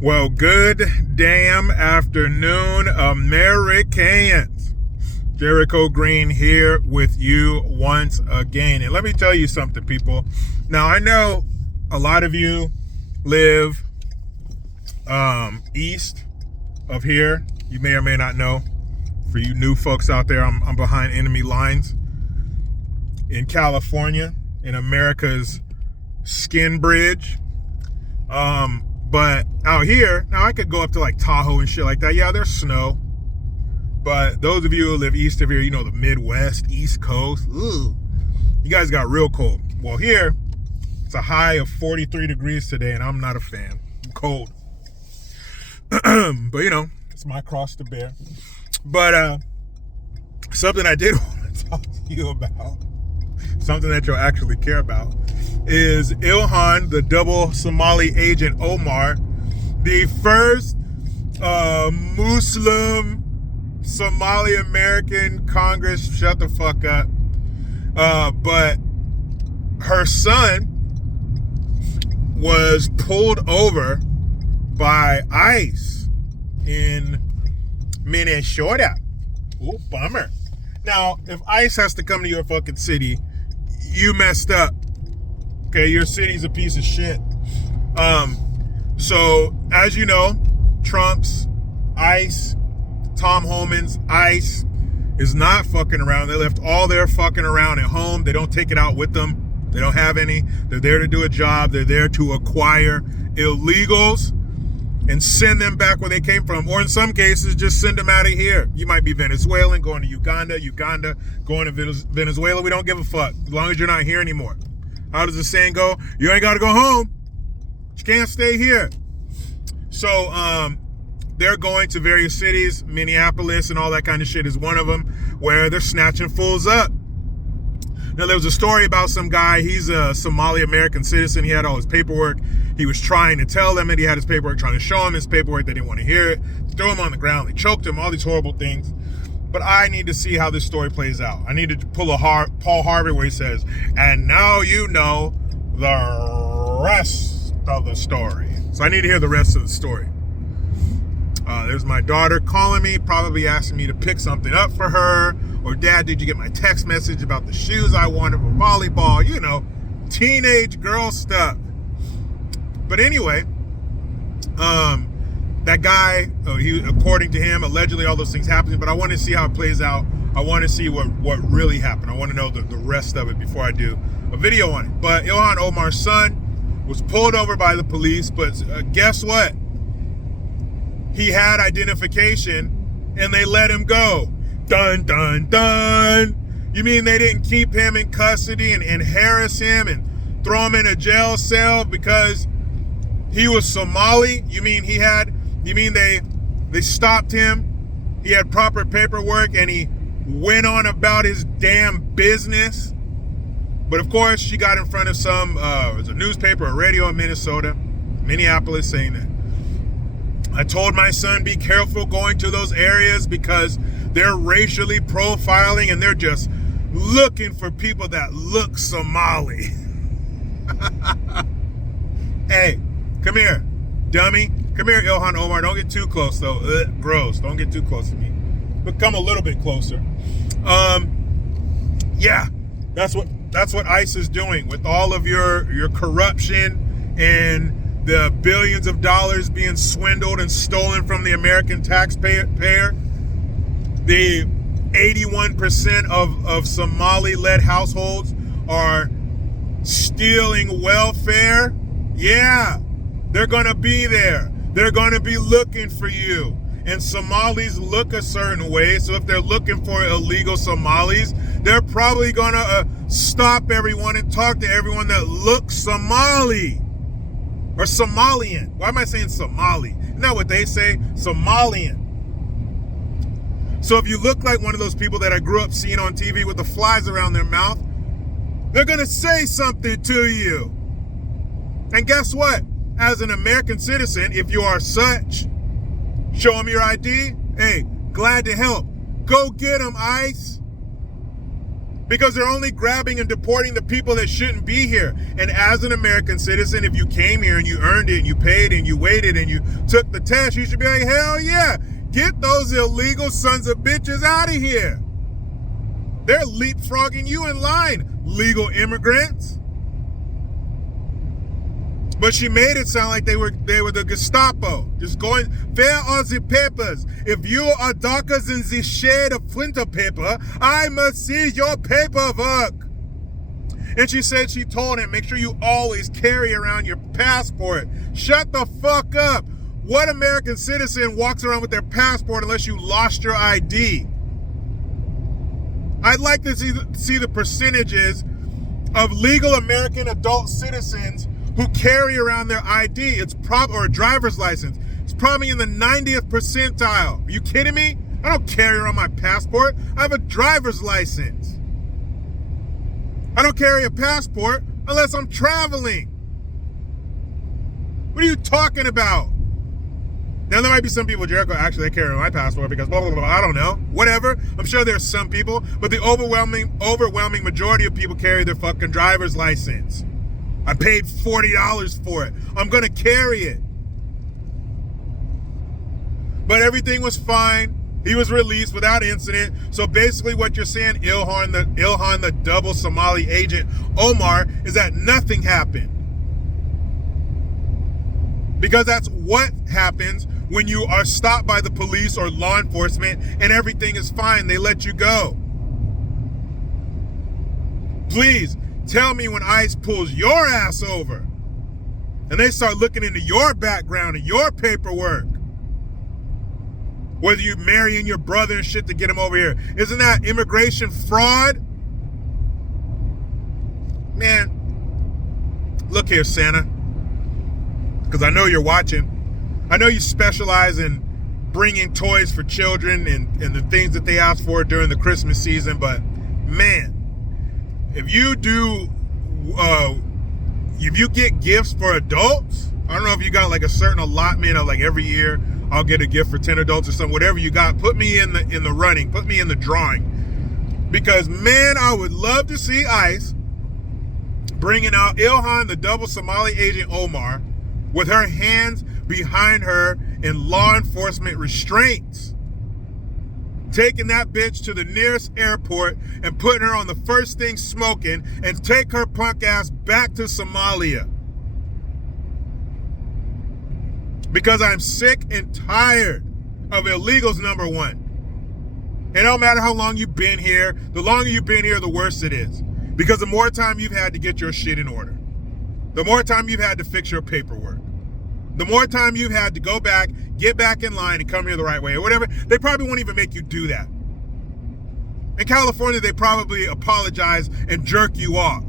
Well, good damn afternoon, Americans. Jericho Green here with you once again. And let me tell you something, people. Now, I know a lot of you live east of here. You may or may not know. For you new folks out there, I'm behind enemy lines in California, in America's skin bridge. But out here, now I could go up to like Tahoe and shit like that. Yeah, there's snow. But those of you who live east of here, you know, the Midwest, East Coast, you guys got real cold. Well, here, it's a high of 43 degrees today, and I'm not a fan. I'm cold. But, you know, it's my cross to bear. But something I did want to talk to you about, something that you'll actually care about, is ILHAN, the double Somali agent Omar, the first Muslim Somali American Congress, shut the fuck up. But her son was pulled over by ICE in Minnesota. Ooh, bummer. Now, if ICE has to come to your fucking city, you messed up. Okay, your city's a piece of shit. So, as you know, Trump's ICE, Tom Homan's ICE is not fucking around. They left all their fucking around at home. They don't take it out with them. They don't have any. They're there to do a job. They're there to acquire illegals and send them back where they came from. Or in some cases, just send them out of here. You might be Venezuelan, going to Uganda, going to Venezuela. We don't give a fuck, as long as you're not here anymore. How does the saying go? You ain't got to go home. You can't stay here. So they're going to various cities. Minneapolis and all that kind of shit is one of them, where they're snatching fools up. Now, there was a story about some guy. He's a Somali American citizen. He had all his paperwork. He was trying to tell them that he had his paperwork, trying to show him his paperwork. They didn't want to hear it. Threw him on the ground. They choked him, all these horrible things. But I need to see how this story plays out. I need to pull a Paul Harvey where he says, and now you know the rest of the story. So I need to hear the rest of the story. There's my daughter calling me, probably asking me to pick something up for her. Or, Dad, did you get my text message about the shoes I wanted for volleyball? You know, teenage girl stuff. But anyway, that guy, according to him, allegedly all those things happening, but I want to see how it plays out. I want to see what really happened. I want to know the rest of it before I do a video on it. But ILHAN Omar's son was pulled over by the police, but guess what? He had identification, and they let him go. Dun, dun, dun. You mean they didn't keep him in custody and harass him and throw him in a jail cell because he was Somali? You mean they stopped him? He had proper paperwork and he went on about his damn business? But of course, she got in front of some, it was a newspaper, a radio in Minneapolis, saying that I told my son, be careful going to those areas because they're racially profiling and they're just looking for people that look Somali. Hey, come here, dummy. Come here, ILHAN Omar. Don't get too close, though. Gross. Don't get too close to me. But come a little bit closer. Yeah, that's what ICE is doing with all of your corruption and the billions of dollars being swindled and stolen from the American taxpayer. The 81% of Somali-led households are stealing welfare. Yeah, they're going to be there. They're going to be looking for you. And Somalis look a certain way. So if they're looking for illegal Somalis, they're probably going to stop everyone and talk to everyone that looks Somali. Or Somalian. Why am I saying Somali? Isn't that what they say? Somalian. So if you look like one of those people that I grew up seeing on TV with the flies around their mouth, they're going to say something to you. And guess what? As an American citizen, if you are such, show them your ID. Hey, glad to help. Go get them, ICE. Because they're only grabbing and deporting the people that shouldn't be here. And as an American citizen, if you came here and you earned it and you paid and you waited and you took the test, you should be like, hell yeah, get those illegal sons of bitches out of here. They're leapfrogging you in line, legal immigrants. But she made it sound like they were the Gestapo, just going, fair on the papers. If you are darker than the shade of printer paper, I must see your paperwork. And she said she told him, make sure you always carry around your passport. Shut the fuck up. What American citizen walks around with their passport unless you lost your ID? I'd like to see the percentages of legal American adult citizens who carry around their ID, or a driver's license. It's probably in the 90th percentile. Are you kidding me? I don't carry around my passport. I have a driver's license. I don't carry a passport unless I'm traveling. What are you talking about? Now, there might be some people, Jericho, actually, they carry my passport because blah, blah, blah, I don't know. Whatever. I'm sure there's some people, but the overwhelming majority of people carry their fucking driver's license. I paid $40 for it. I'm going to carry it. But everything was fine. He was released without incident. So basically what you're saying, ILHAN, the double Somali agent, Omar, is that nothing happened. Because that's what happens when you are stopped by the police or law enforcement and everything is fine. They let you go. Please tell me when ICE pulls your ass over and they start looking into your background and your paperwork. Whether you marrying your brother and shit to get him over here. Isn't that immigration fraud? Man, look here, Santa. Because I know you're watching. I know you specialize in bringing toys for children and the things that they ask for during the Christmas season. But man, if you get gifts for adults, I don't know if you got like a certain allotment of like every year I'll get a gift for 10 adults or something, whatever you got, put me in the running, put me in the drawing. Because man, I would love to see ICE bringing out ILHAN, the double Somali agent Omar, with her hands behind her in law enforcement restraints. Taking that bitch to the nearest airport and putting her on the first thing smoking and take her punk ass back to Somalia. Because I'm sick and tired of illegals, number one. It don't matter how long you've been here. The longer you've been here, the worse it is. Because the more time you've had to get your shit in order. The more time you've had to fix your paperwork. The more time you've had to go back, get back in line and come here the right way or whatever. They probably won't even make you do that. In California, they probably apologize and jerk you off.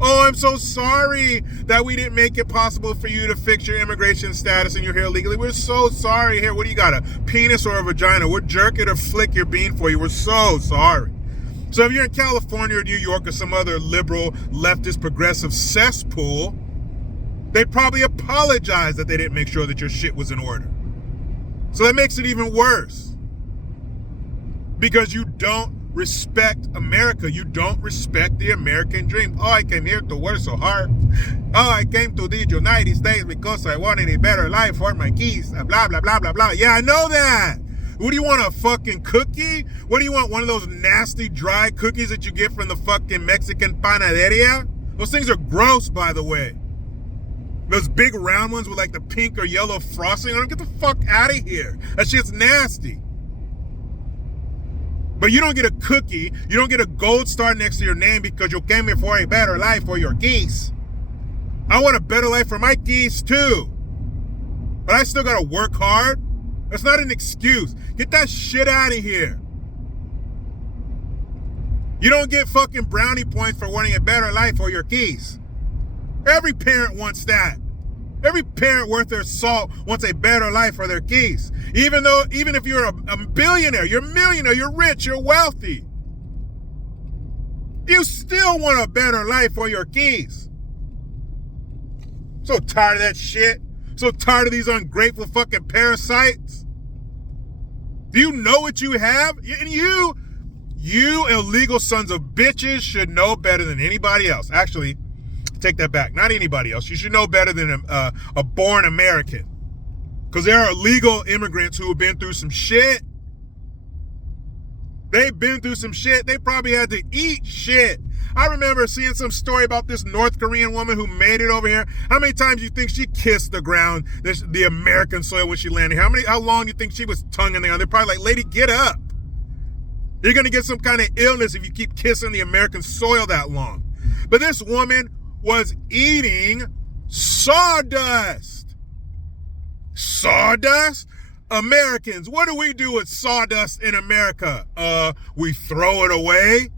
Oh, I'm so sorry that we didn't make it possible for you to fix your immigration status and you're here illegally. We're so sorry. Here, what do you got, a penis or a vagina? We'll jerk it or flick your bean for you. We're so sorry. So if you're in California or New York or some other liberal, leftist, progressive cesspool, they probably apologize that they didn't make sure that your shit was in order. So that makes it even worse. Because you don't respect America. You don't respect the American dream. Oh, I came here to work so hard. Oh, I came to the United States because I wanted a better life for my kids. Blah, blah, blah, blah, blah. Yeah, I know that. What do you want, a fucking cookie? What do you want, one of those nasty dry cookies that you get from the fucking Mexican panaderia? Those things are gross, by the way. Those big round ones with like the pink or yellow frosting on them. Get the fuck out of here. That shit's nasty. But you don't get a cookie. You don't get a gold star next to your name because you came here for a better life for your geese. I want a better life for my geese too. But I still gotta work hard. That's not an excuse. Get that shit out of here. You don't get fucking brownie points for wanting a better life for your geese. Every parent wants that. Every parent worth their salt wants a better life for their geese. Even if you're a billionaire, you're a millionaire, you're rich, you're wealthy. You still want a better life for your geese. So tired of that shit. So tired of these ungrateful fucking parasites. Do you know what you have? And You illegal sons of bitches should know better than anybody else. Actually, take that back. Not anybody else. You should know better than a born American. Because there are illegal immigrants who have been through some shit. They've been through some shit. They probably had to eat shit. I remember seeing some story about this North Korean woman who made it over here. How many times do you think she kissed the ground, the American soil when she landed? How long do you think she was tonguing there? They're probably like, lady, get up. You're going to get some kind of illness if you keep kissing the American soil that long. But this woman was eating sawdust. Sawdust? Americans, what do we do with sawdust in America? We throw it away.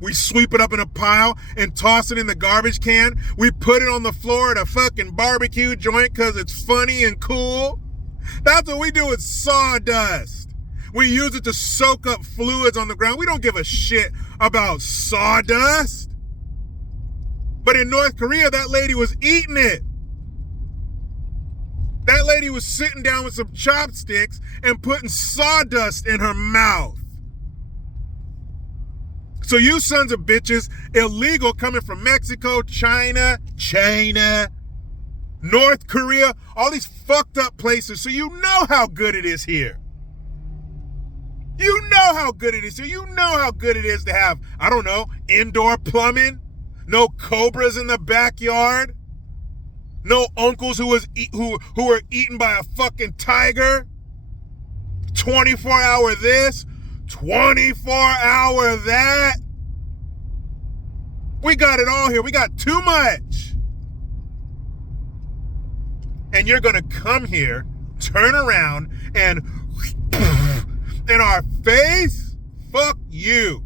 We sweep it up in a pile and toss it in the garbage can. We put it on the floor at a fucking barbecue joint because it's funny and cool. That's what we do with sawdust. We use it to soak up fluids on the ground. We don't give a shit about sawdust. But in North Korea, that lady was eating it. That lady was sitting down with some chopsticks and putting sawdust in her mouth. So you sons of bitches, illegal coming from Mexico, China, North Korea, all these fucked up places. So you know how good it is here. You know how good it is here. You know how good it is to have, I don't know, indoor plumbing, no cobras in the backyard. No uncles who were eaten by a fucking tiger. 24-hour this, 24-hour that. We got it all here. We got too much. And you're going to come here, turn around, and in our face? Fuck you.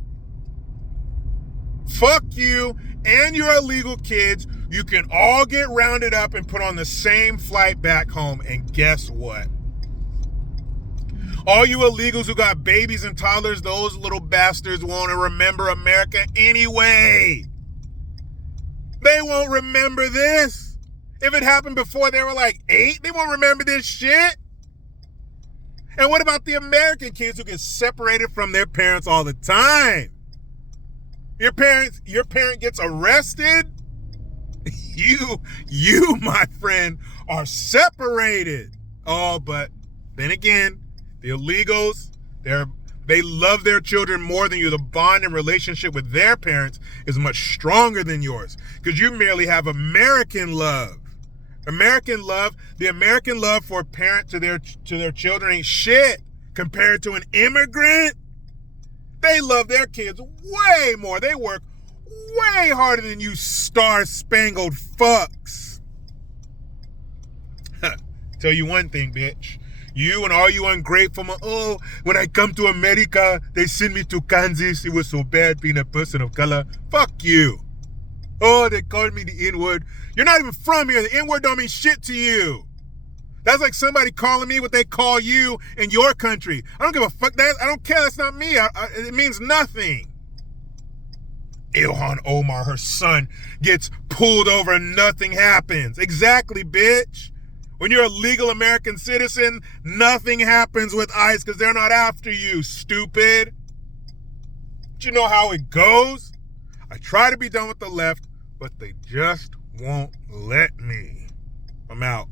Fuck you and your illegal kids. You can all get rounded up and put on the same flight back home. And guess what? All you illegals who got babies and toddlers, those little bastards won't remember America anyway. They won't remember this. If it happened before they were like 8, they won't remember this shit. And what about the American kids who get separated from their parents all the time? Your parent gets arrested. You, my friend, are separated. Oh, but then again, the illegals, they love their children more than you. The bond and relationship with their parents is much stronger than yours because you merely have American love. The American love for a parent to their children ain't shit compared to an immigrant. They love their kids way more. They work way harder than you star-spangled fucks. Tell you one thing, bitch. You and all you ungrateful, when I come to America, they send me to Kansas. It was so bad being a person of color. Fuck you. Oh, they called me the N-word. You're not even from here. The N-word don't mean shit to you. That's like somebody calling me what they call you in your country. I don't give a fuck. I don't care. That's not me. It means nothing. ILHAN Omar, her son, gets pulled over and nothing happens. Exactly, bitch. When you're a legal American citizen, nothing happens with ICE because they're not after you, stupid. But you know how it goes? I try to be done with the left, but they just won't let me. I'm out.